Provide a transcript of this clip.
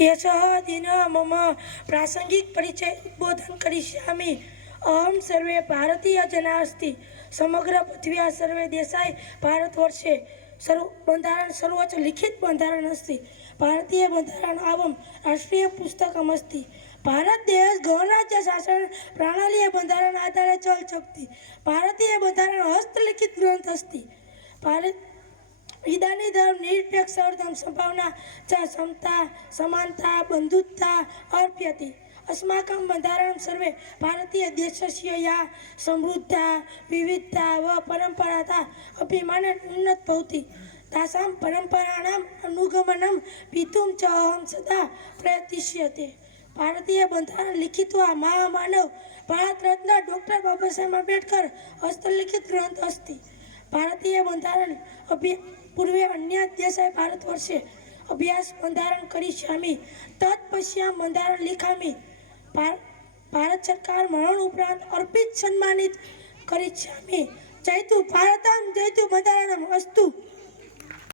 યશઃ દિન મમ પ્રાસંગિક પરિચય ઉદ્બોધન કરિષ્યામિ અહમ સર્વે ભારતીય જનાસ્તિ. સમગ્ર પૃથ્વ્યા સર્વે દેસાઈ ભારત વર્ષે. સર્વ બંધારણ, સર્વોચ્ચ લિખિત બંધારણ અસ્તિ. ભારતીય બંધારણ આવમ રાષ્ટ્રીય પુસ્તકમ અસ્તિ. ભારત દેશ ગણરાજ્ય શાસન પ્રણાલીય બંધારણ આધારે ચલ શક્તિ ભારતીય બંધારણ હસ્તલિખિત ગ્રંથ અસ્તિ. ભારત ઇદાની ધર્મ દરેક સર્જન સંભાવના જ્યાં સમતા, સમાનતા, બંધુતા, અર્પ્યતી. અસ્માકમ બંધારણ સર્વે ભારતીય દેશસ્યયા સમૃદ્ધા, વિવિધતા વ પરંપરાતા અભિમાન ઉન્નત ભવતી. તાસામ પરંપરાણામ અનુગમનમ પીતુમ ચ અહમ સદા પ્રયતિષ્યતે. ભારતીય બંધારણ લિખિત મહામાનવ, ભારત રત્ન ડૉક્ટર બાબા સાહેબ આંબેડકર હસ્તલિખિત ગ્રંથ અસ્તી. ભારતીય બંધારણ અભ્યા, પૂર્વે અન્ય દેશે ભારત વર્ષે અભ્યાસ બંધારણ કરિષ્યામિ તત્પશ્યામ બંધારણ લિખામી ભાર- ભારત સરકાર મરણ ઉપરાંત અર્પિત સન્માનિત કરી શામી જયતું ભારતમ જયતું બંધારણમ, અસ્તુ.